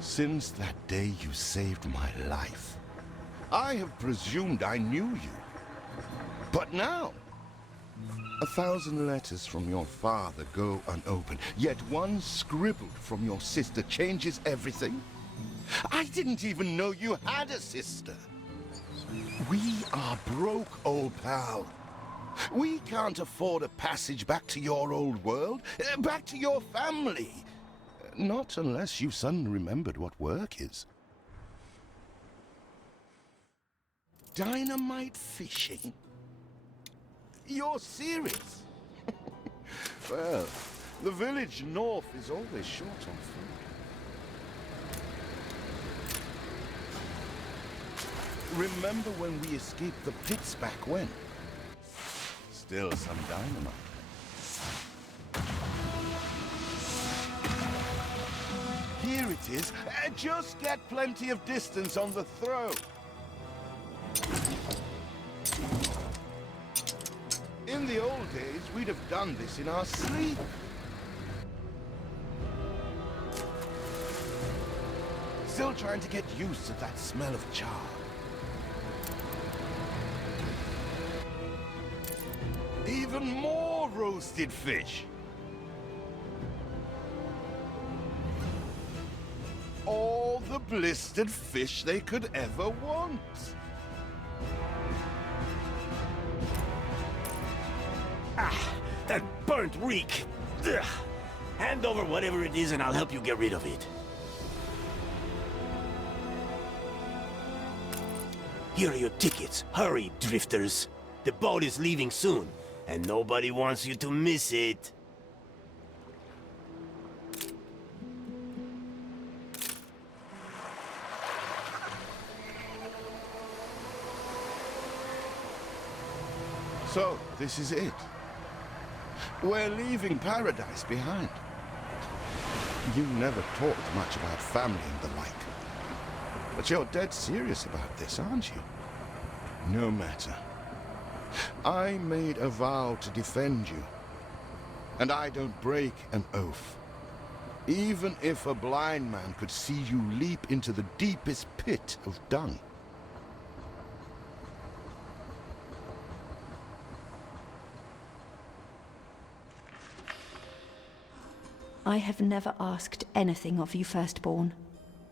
Since that day you saved my life, I have presumed I knew you. But now, 1,000 letters from your father go unopened, yet one scribbled from your sister changes everything. I didn't even know you had a sister. We are broke, old pal. We can't afford a passage back to your old world, back to your family. Not unless you suddenly remembered what work is. Dynamite fishing? You're serious? Well, the village north is always short on food. Remember when we escaped the pits back when? Still some dynamite. Here it is. Just get plenty of distance on the throw. In the old days, we'd have done this in our sleep. Still trying to get used to that smell of char. Even more roasted fish. All the blistered fish they could ever want. Ah, that burnt reek. Ugh. Hand over whatever it is and I'll help you get rid of it. Here are your tickets. Hurry, drifters. The boat is leaving soon, and nobody wants you to miss it. So, this is it. We're leaving paradise behind. You never talked much about family and the like. But you're dead serious about this, aren't you? No matter. I made a vow to defend you. And I don't break an oath. Even if a blind man could see you leap into the deepest pit of dung. I have never asked anything of you, firstborn.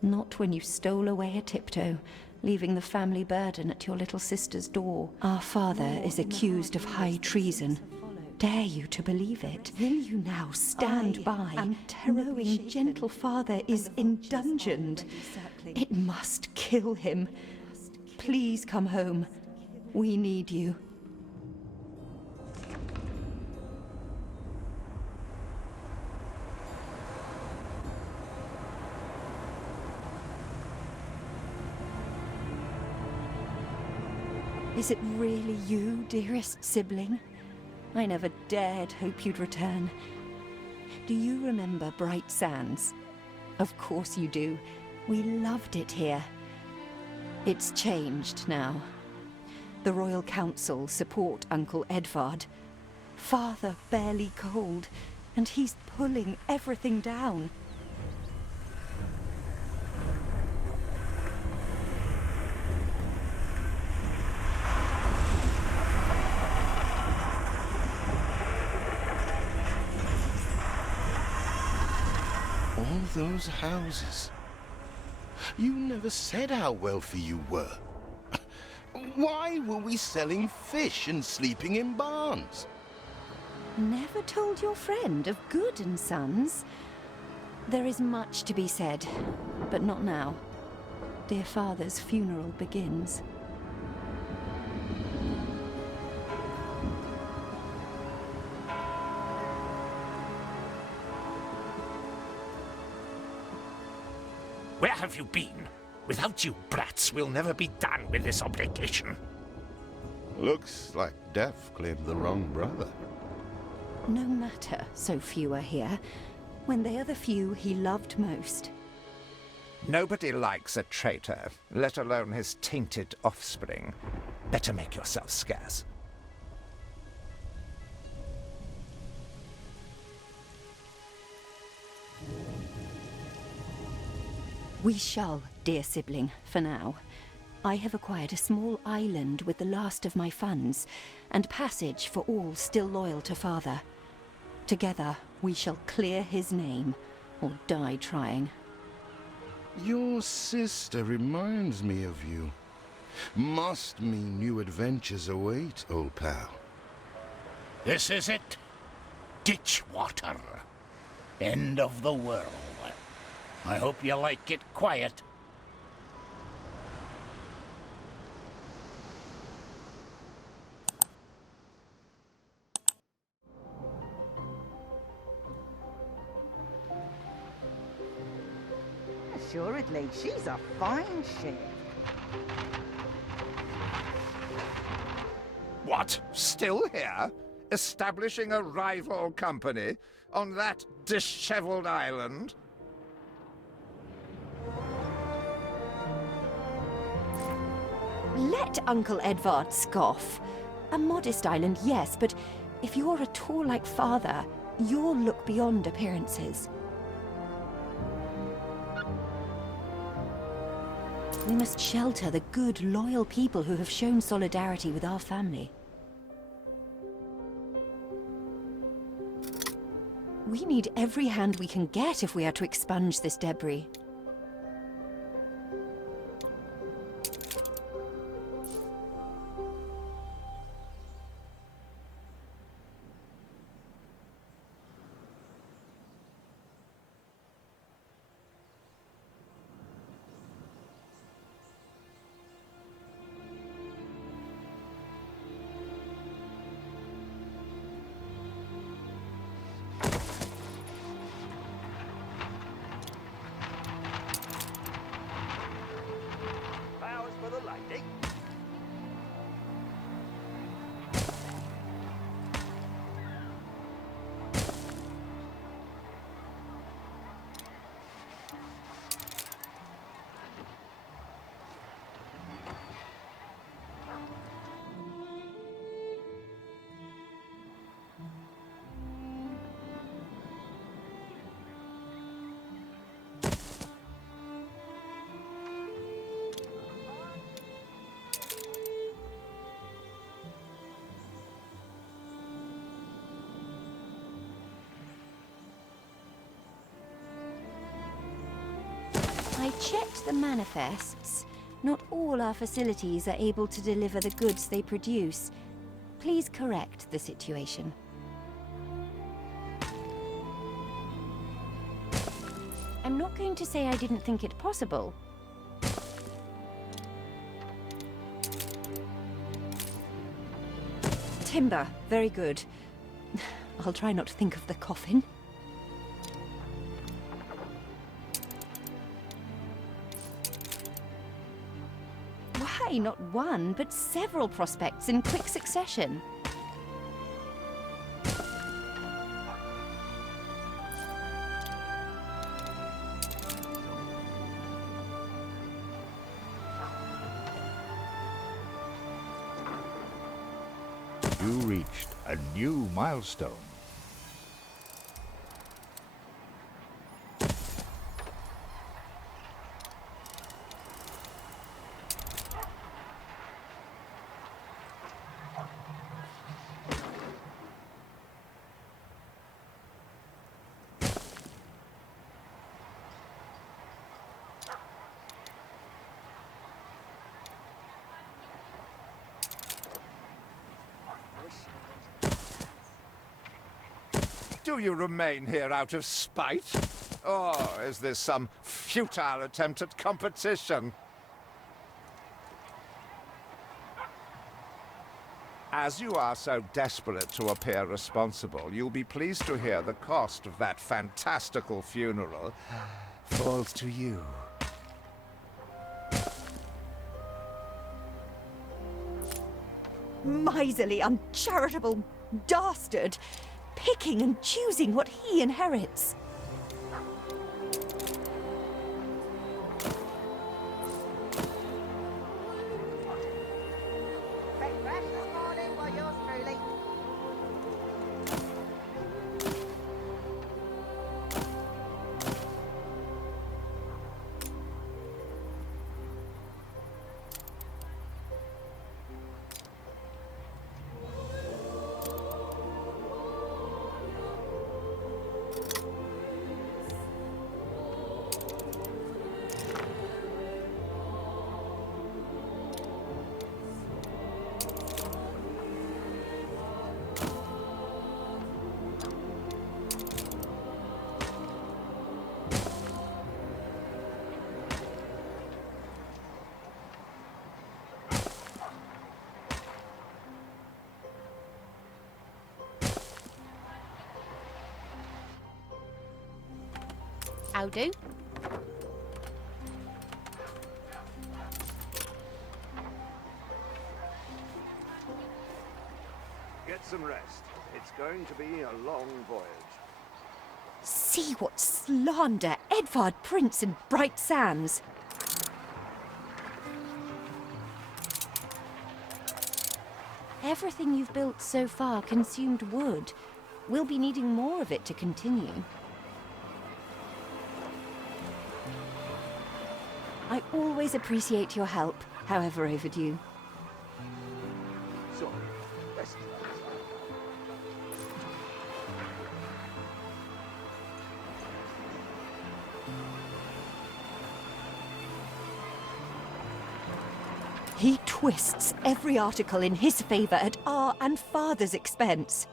Not when you stole away a tiptoe, leaving the family burden at your little sister's door. Our father is accused of high treason. Dare you to believe it? Will you now stand by, knowing gentle father is indungeoned? It must kill him. Please come home. We need you. Is it really you, dearest sibling? I never dared hope you'd return. Do you remember Bright Sands? Of course you do. We loved it here. It's changed now. The Royal Council support Uncle Edvard. Father barely cold, and he's pulling everything down. All those houses. You never said how wealthy you were. Why were we selling fish and sleeping in barns? Never told your friend of Good and Sons? There is much to be said, but not now. Dear father's funeral begins. Where have you been? Without you brats, we'll never be done with this obligation. Looks like Death claimed the wrong brother. No matter, so few are here, when they are the few he loved most. Nobody likes a traitor, let alone his tainted offspring. Better make yourself scarce. We shall, dear sibling, for now. I have acquired a small island with the last of my funds, and passage for all still loyal to father. Together, we shall clear his name, or die trying. Your sister reminds me of you. Must mean new adventures await, old pal. This is it. Ditchwater. End of the world. I hope you like it quiet. Assuredly, she's a fine ship. What? Still here? Establishing a rival company on that disheveled island? Let Uncle Edvard scoff. A modest island, yes, but if you're at all like father, you'll look beyond appearances. We must shelter the good, loyal people who have shown solidarity with our family. We need every hand we can get if we are to expunge this debris. I checked the manifests. Not all our facilities are able to deliver the goods they produce. Please correct the situation. I'm not going to say I didn't think it possible. Timber, very good. I'll try not to think of the coffin. Why not one, but several prospects in quick succession? You reached a new milestone. Do you remain here out of spite? Or is this some futile attempt at competition? As you are so desperate to appear responsible, you'll be pleased to hear the cost of that fantastical funeral falls to you. Miserly, uncharitable dastard! Picking and choosing what he inherits. Breakfast this morning by yours truly. How do? Get some rest. It's going to be a long voyage. See what slander Edvard Prince in Bright Sands. Everything you've built so far consumed wood. We'll be needing more of it to continue. I always appreciate your help, however overdue. So, rest. He twists every article in his favor at our and Father's expense.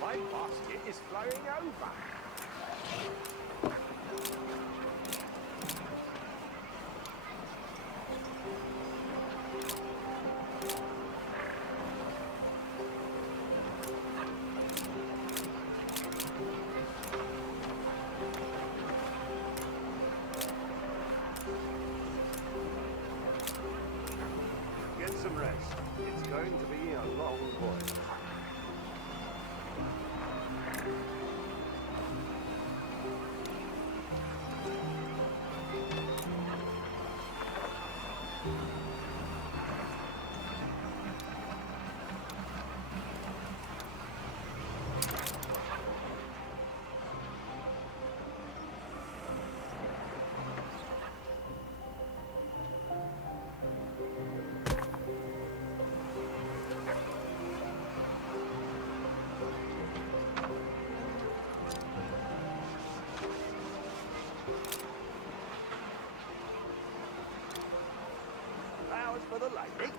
My basket is flowing over. Get some rest. It's going to be a long voyage. Flowers for the lady.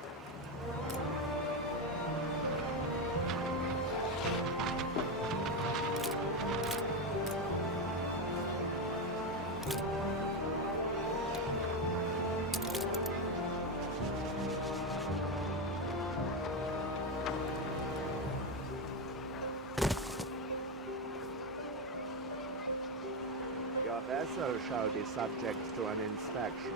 Got vessel shall be subject to an inspection.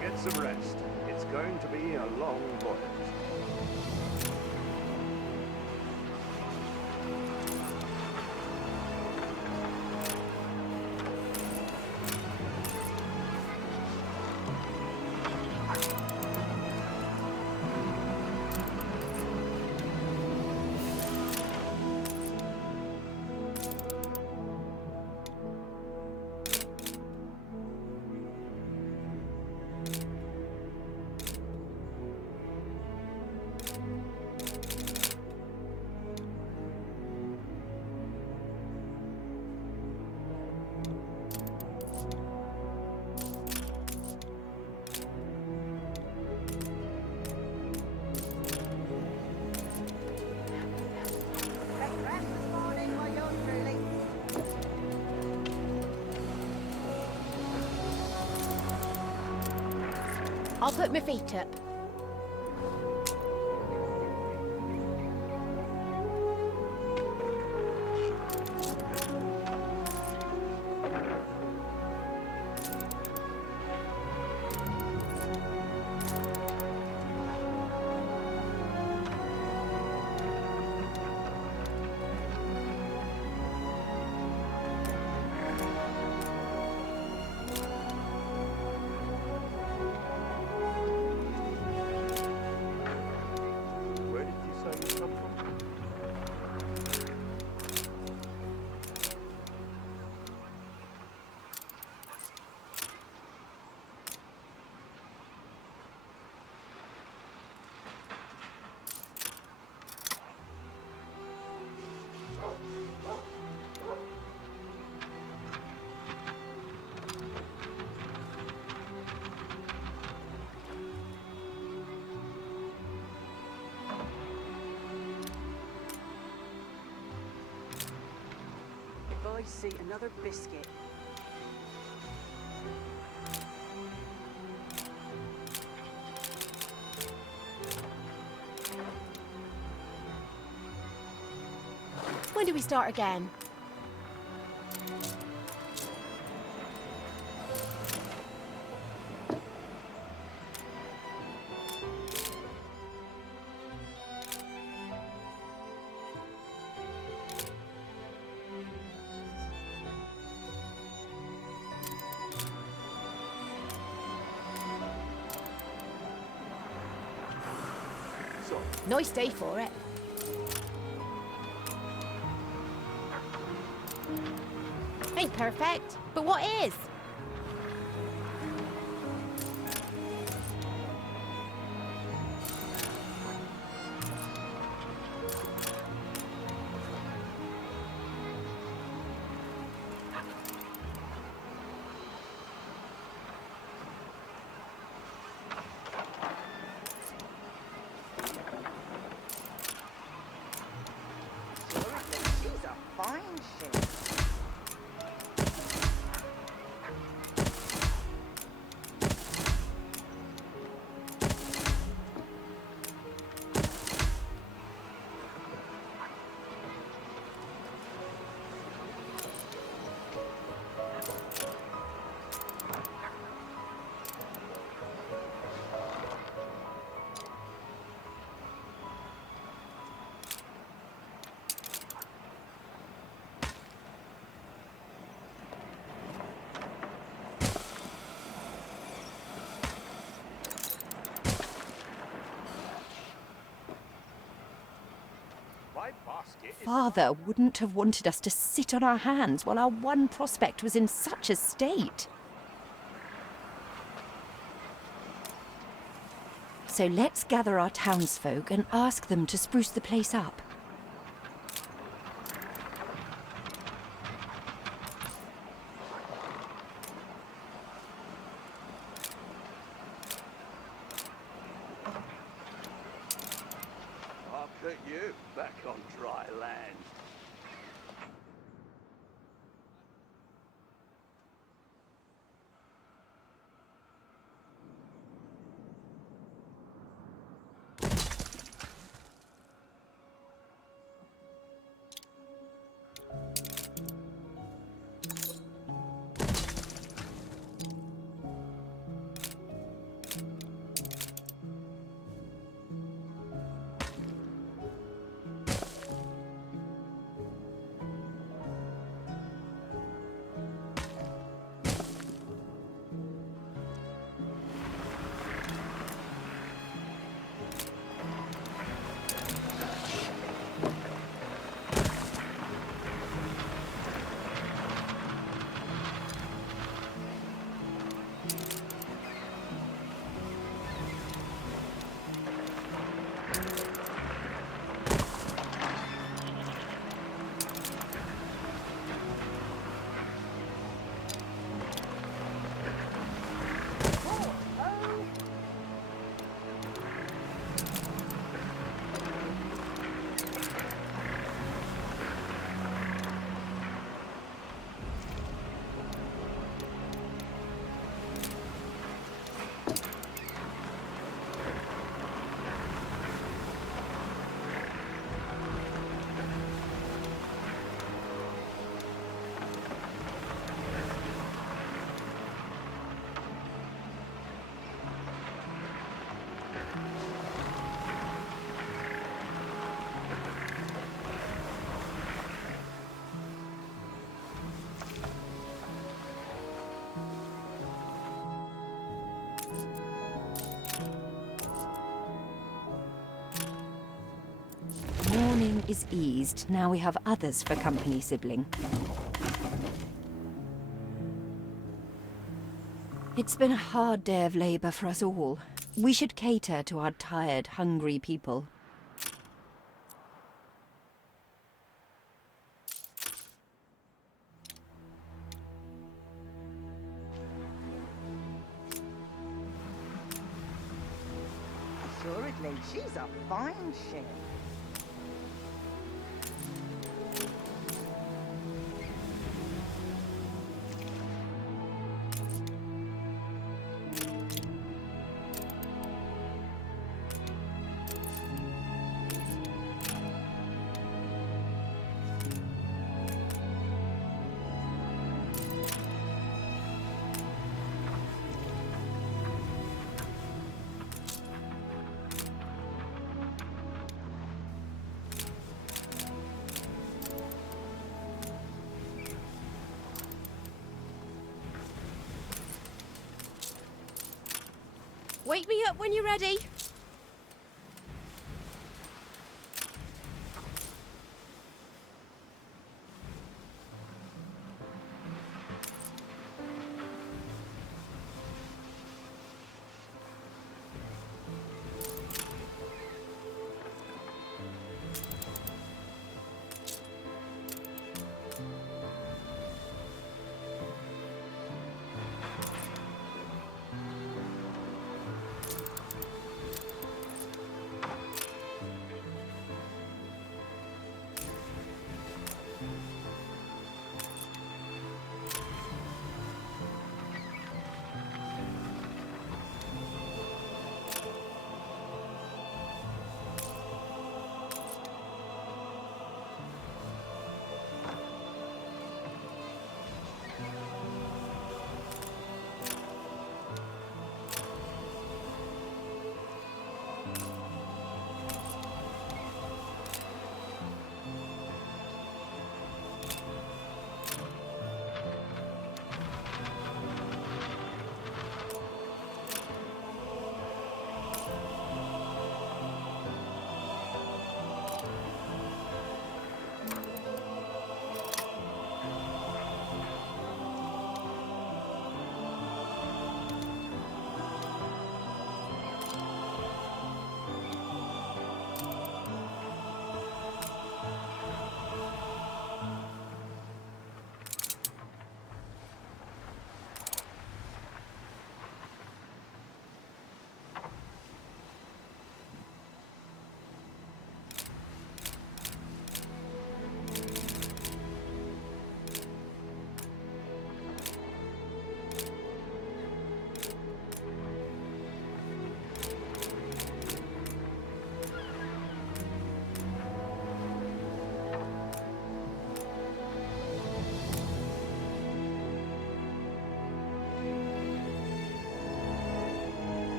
Get some rest. It's going to be a long voyage. Breakfast this morning while yours truly. I'll put my feet up. Where did you say you come from? If I see another biscuit. When do we start again? So, Nice day for it. Ain't perfect, but what is? She's a fine ship. my basket is... Father wouldn't have wanted us to sit on our hands while our one prospect was in such a state. So let's gather our townsfolk and ask them to spruce the place up. I'll put you back on dry land. Mourning is eased. Now we have others for company, sibling. It's been a hard day of labor for us all. We should cater to our tired, hungry people. Assuredly, she's a fine ship. Wake me up when you're ready.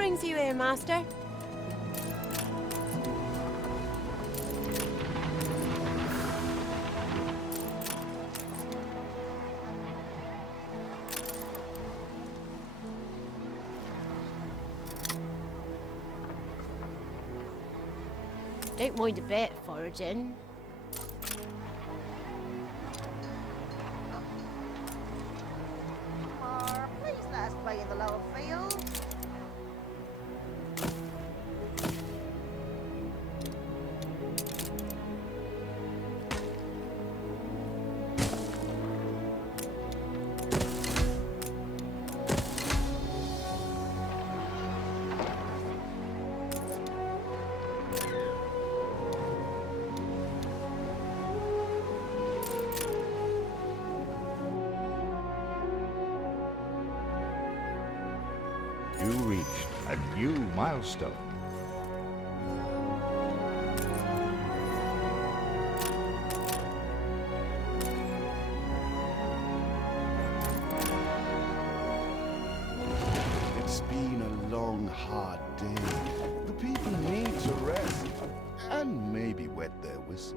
brings you here, Master? Don't mind a bit foraging. Please let us play in the lower fields. You reached a new milestone. It's been a long, hard day. The people need to rest and maybe wet their whistles.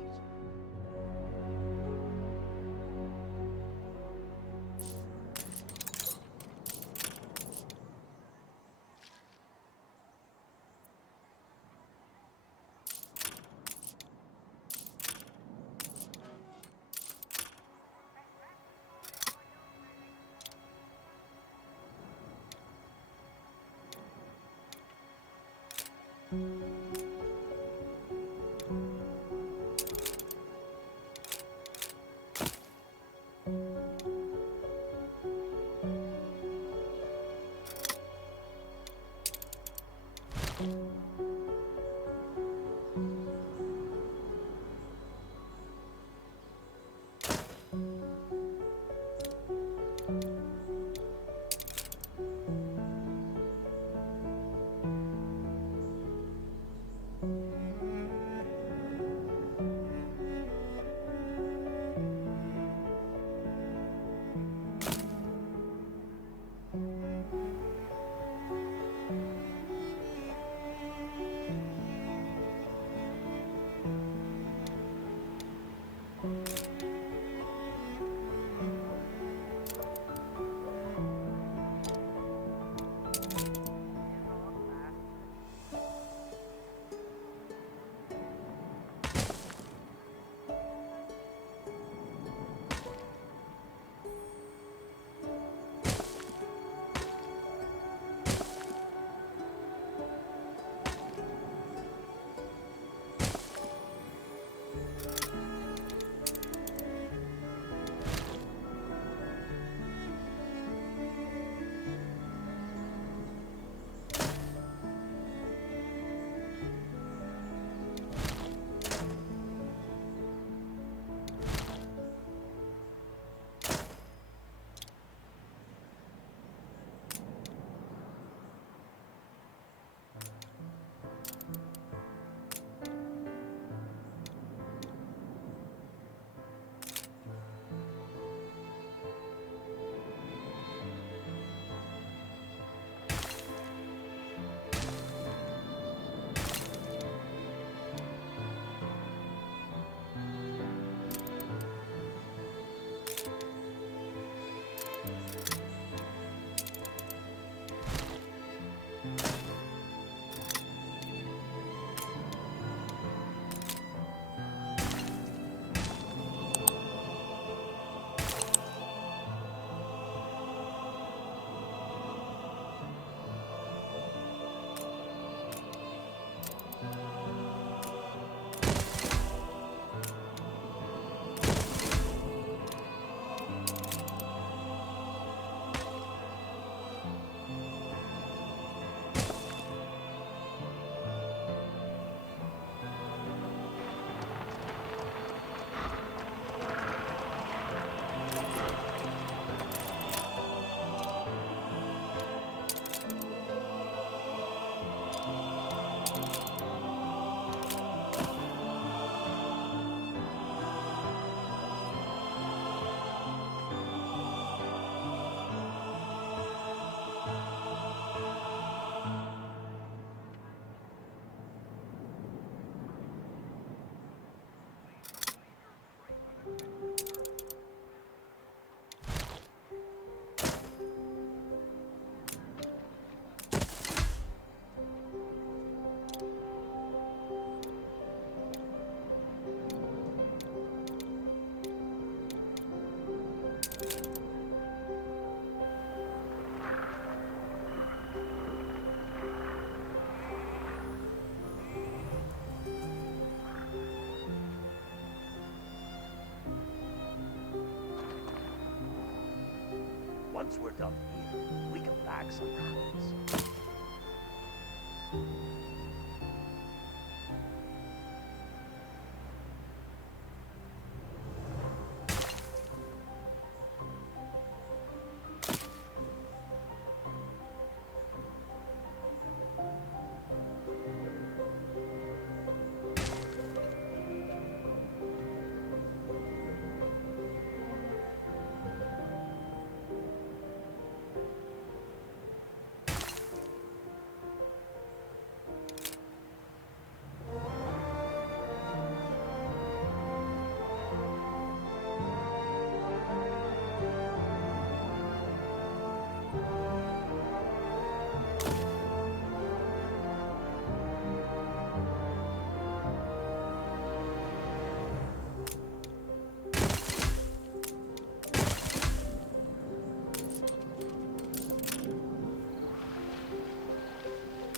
once we're done here, we can bag some rabbits.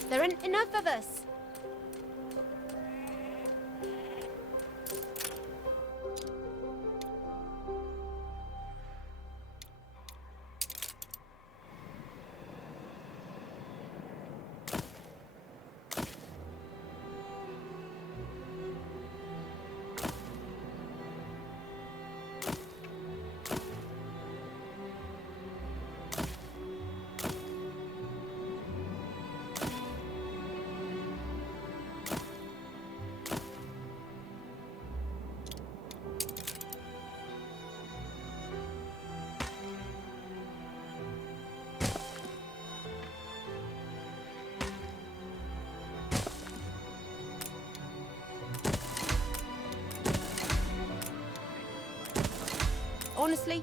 There aren't enough of us. Honestly,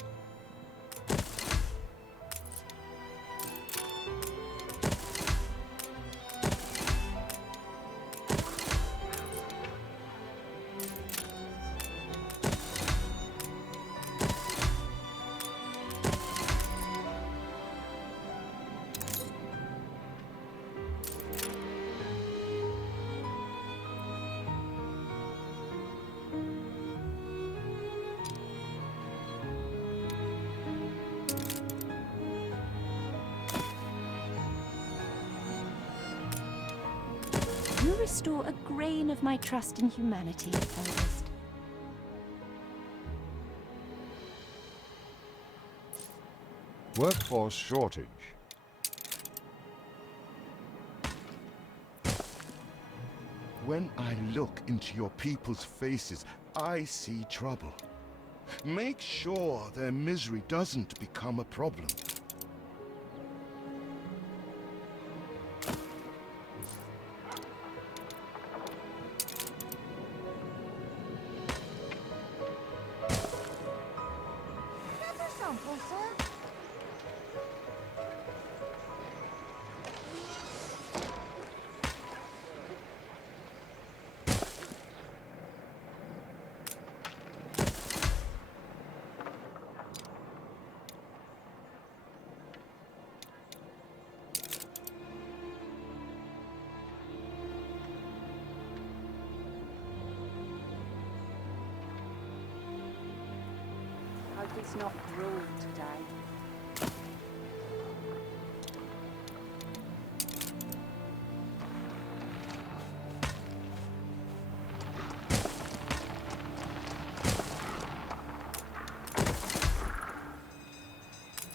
You restore a grain of my trust in humanity, eldest. Workforce shortage. When I look into your people's faces, I see trouble. Make sure their misery doesn't become a problem. Hope it's not gruel today.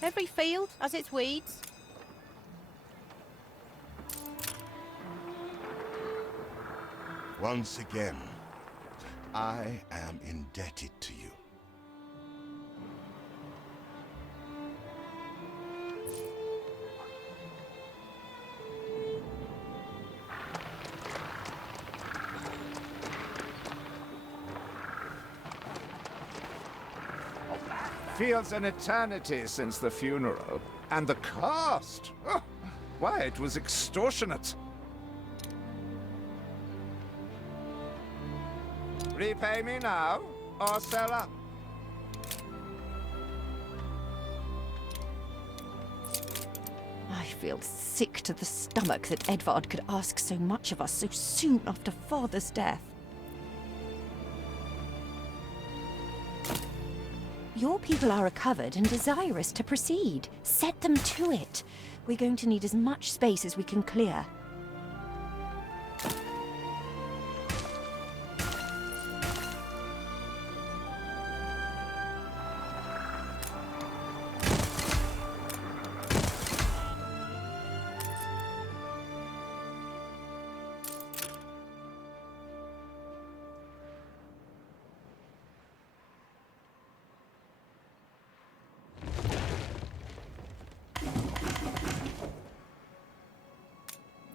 every field has its weeds. Once again, I am indebted to you. Feels an eternity since the funeral. And the cost! Oh, why, it was extortionate. Repay me now, or sell up. I feel sick to the stomach that Edvard could ask so much of us so soon after Father's death. Your people are recovered and desirous to proceed. Set them to it. We're going to need as much space as we can clear.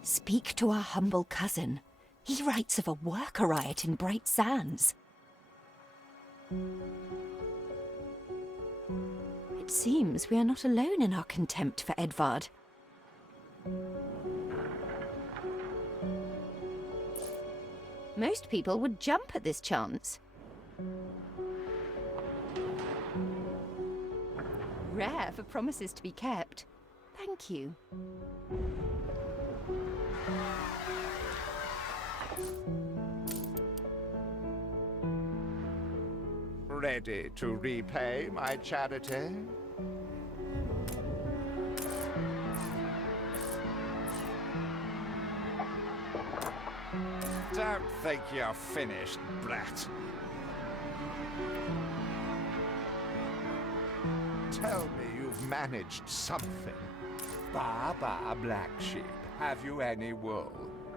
Speak to our humble cousin. He writes of a worker riot in Bright Sands. It seems we are not alone in our contempt for Edvard. Most people would jump at this chance. Rare for promises to be kept. Thank you. Ready to repay my charity? Don't think you're finished, brat. Tell me you've managed something. Baba, black sheep, have you any wool?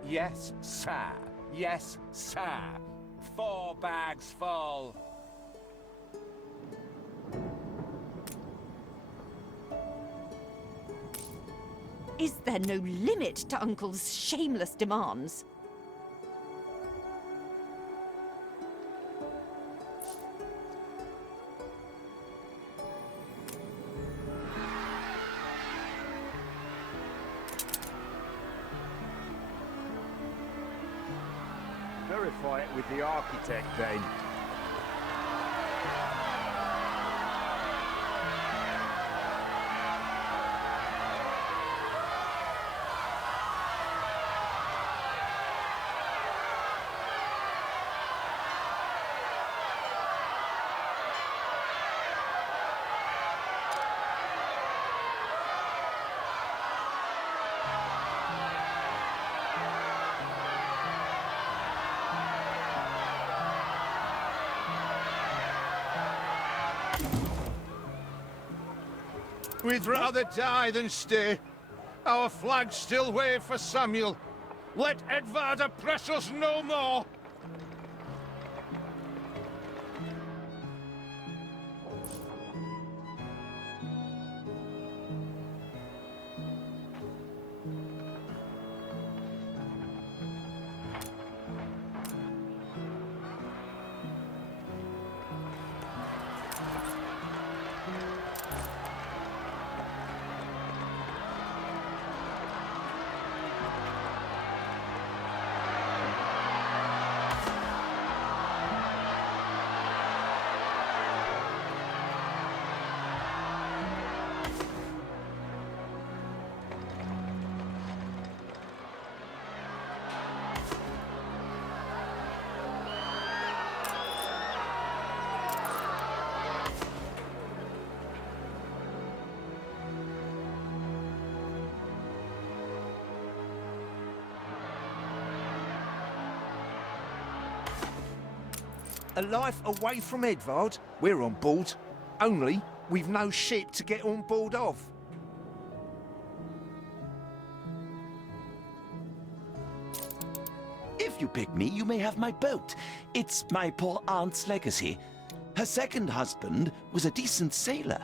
Yes, sir. Yes, sir. 4 bags full. Is there no limit to Uncle's shameless demands? Verify it with the architect, then. We'd rather die than stay. Our flags still wave for Samuel. Let Edvard oppress us no more. A life away from Edvard? We're on board. Only, we've no ship to get on board of. If you pick me, you may have my boat. It's my poor aunt's legacy. Her second husband was a decent sailor.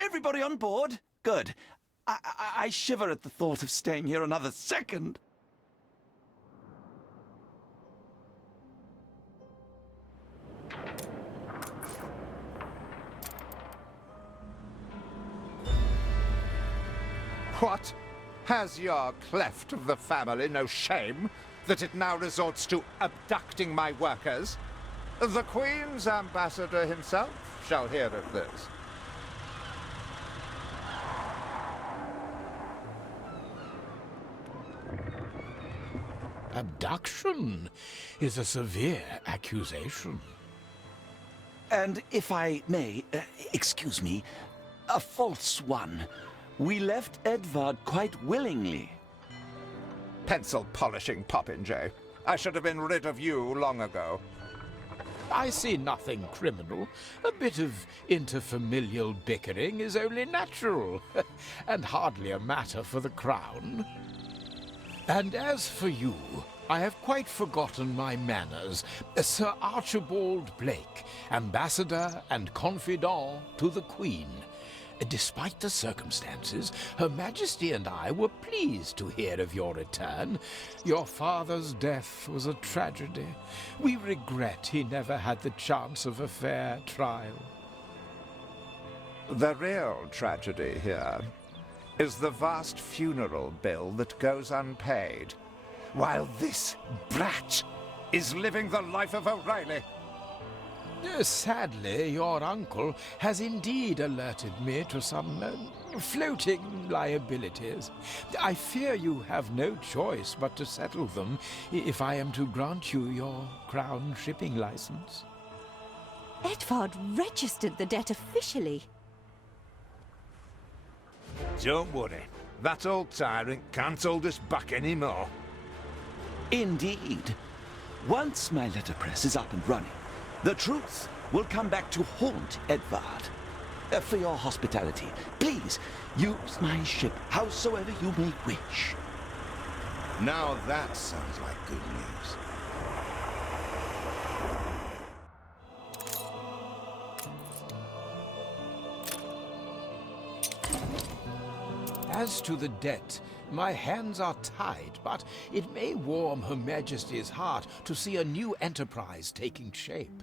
Everybody on board? Good. I shiver at the thought of staying here another second. What? Has your cleft of the family no shame that it now resorts to abducting my workers? The Queen's ambassador himself shall hear of this. Abduction is a severe accusation. And if I may, excuse me, a false one. We left Edvard quite willingly. Pencil polishing popinjay. I should have been rid of you long ago. I see nothing criminal. A bit of interfamilial bickering is only natural, and hardly a matter for the crown. And as for you, I have quite forgotten my manners. Sir Archibald Blake, ambassador and confidant to the Queen. Despite the circumstances, Her Majesty and I were pleased to hear of your return. Your father's death was a tragedy. We regret he never had the chance of a fair trial. The real tragedy here is the vast funeral bill that goes unpaid, while this brat is living the life of O'Reilly. Sadly, your uncle has indeed alerted me to some floating liabilities. I fear you have no choice but to settle them if I am to grant you your crown shipping license. Edvard registered the debt officially. Don't worry. That old tyrant can't hold us back anymore. Indeed. Once my letterpress is up and running, the truth will come back to haunt Edvard. For your hospitality, please use my ship howsoever you may wish. Now that sounds like good news. As to the debt, my hands are tied, but it may warm Her Majesty's heart to see a new enterprise taking shape.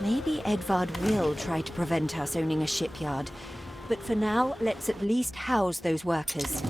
Maybe Edvard will try to prevent us owning a shipyard, but for now, let's at least house those workers.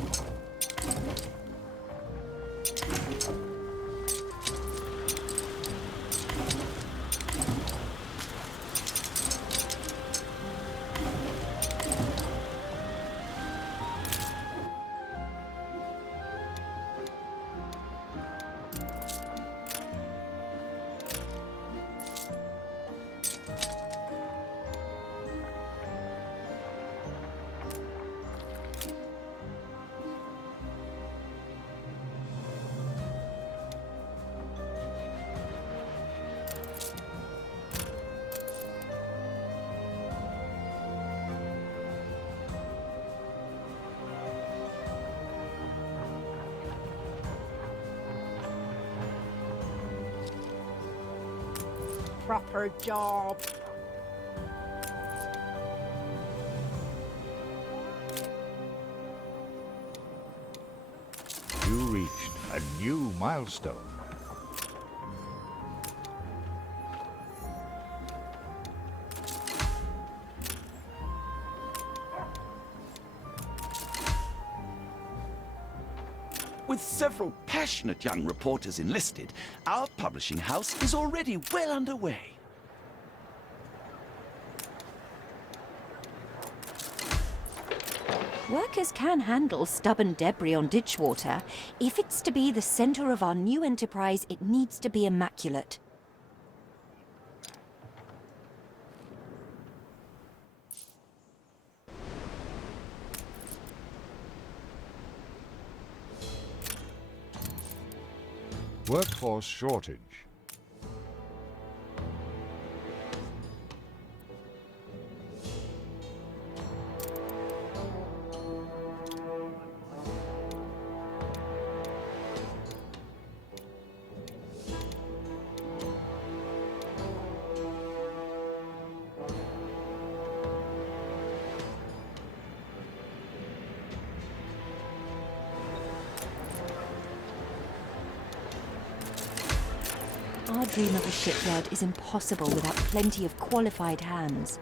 Proper job. You reached a new milestone. With several passionate young reporters enlisted, our publishing house is already well underway. Workers can handle stubborn debris on ditchwater. If it's to be the center of our new enterprise, it needs to be immaculate. Workforce shortage. Our dream of a shipyard is impossible without plenty of qualified hands.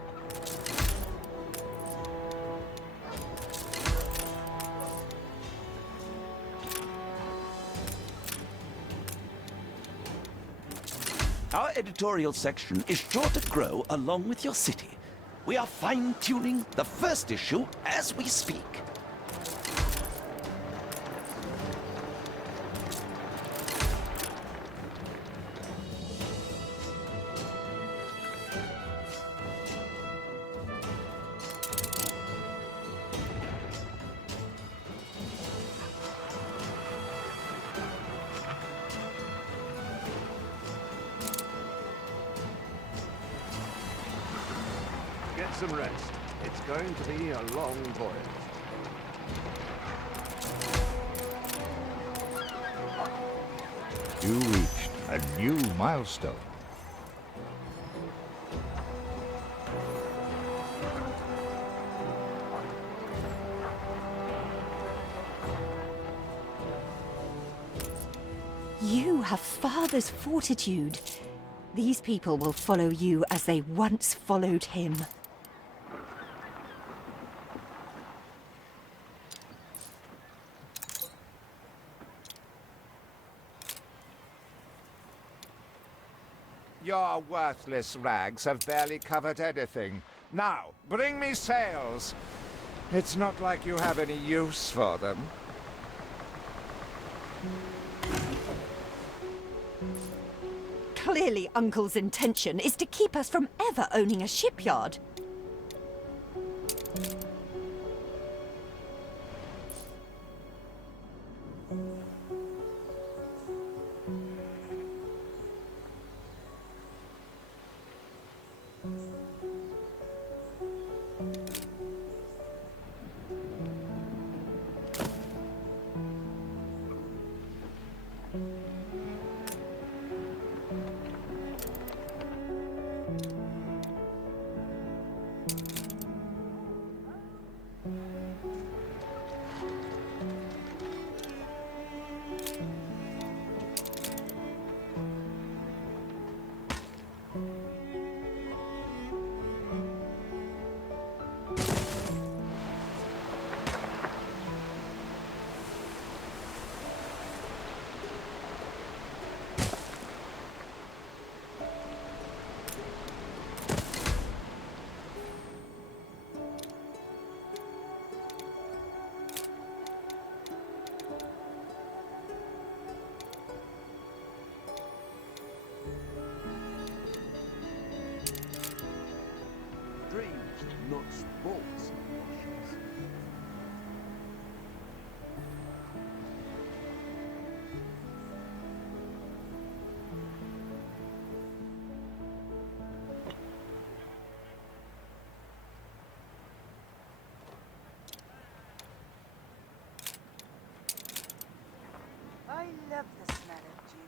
Our editorial section is sure to grow along with your city. We are fine-tuning the first issue as we speak. Get some rest. It's going to be a long voyage. You reached a new milestone. You have father's fortitude. These people will follow you as they once followed him. Your worthless rags have barely covered anything. Now, bring me sails. It's not like you have any use for them. Clearly, Uncle's intention is to keep us from ever owning a shipyard. Dreams, not sports. I love the smell of dew.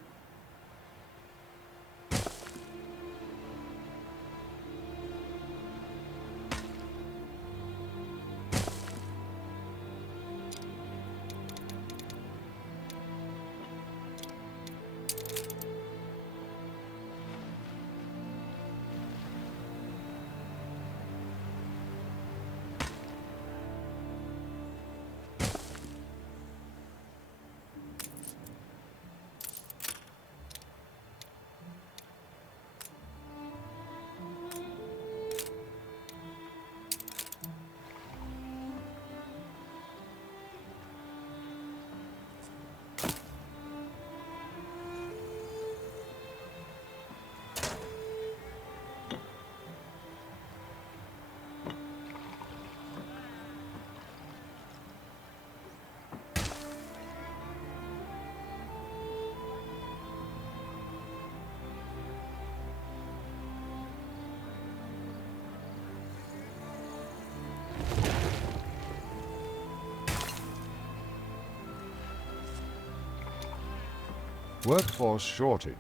Workforce shortage.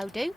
How do?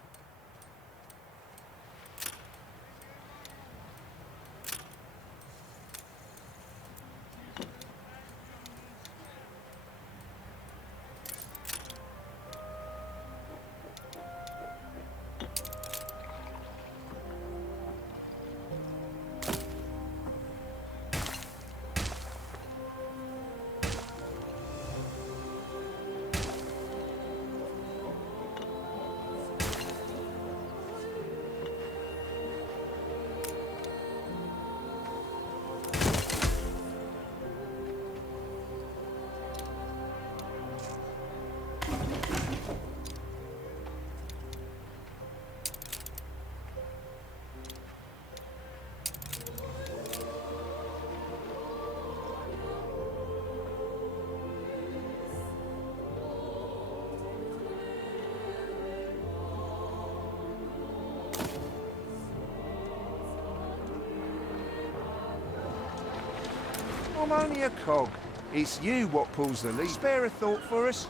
I'm only a cog. It's you what pulls the lead. Spare a thought for us?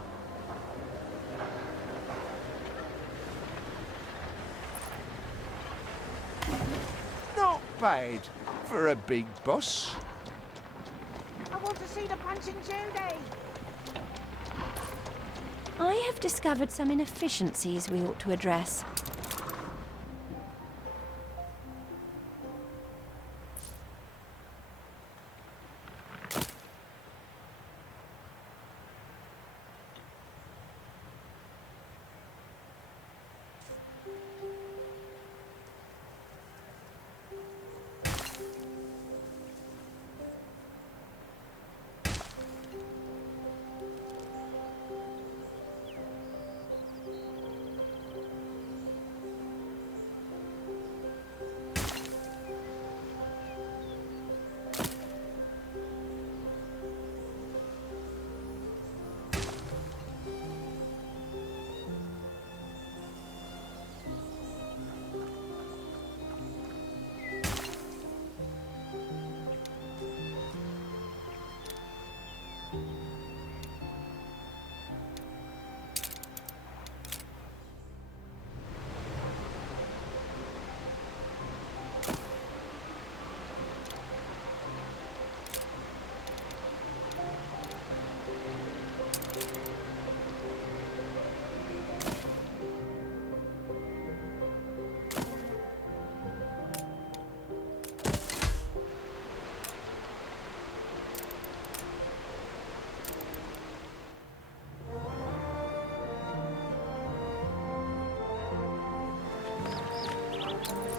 Not bad for a big boss. I want to see the Punching Judy. I have discovered some inefficiencies we ought to address.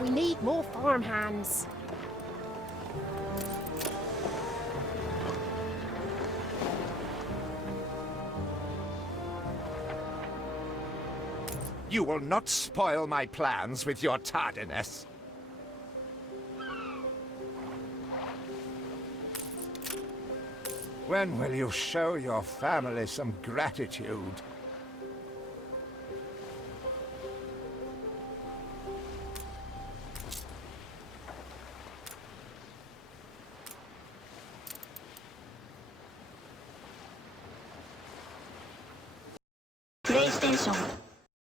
We need more farm hands. You will not spoil my plans with your tardiness. When will you show your family some gratitude? PlayStation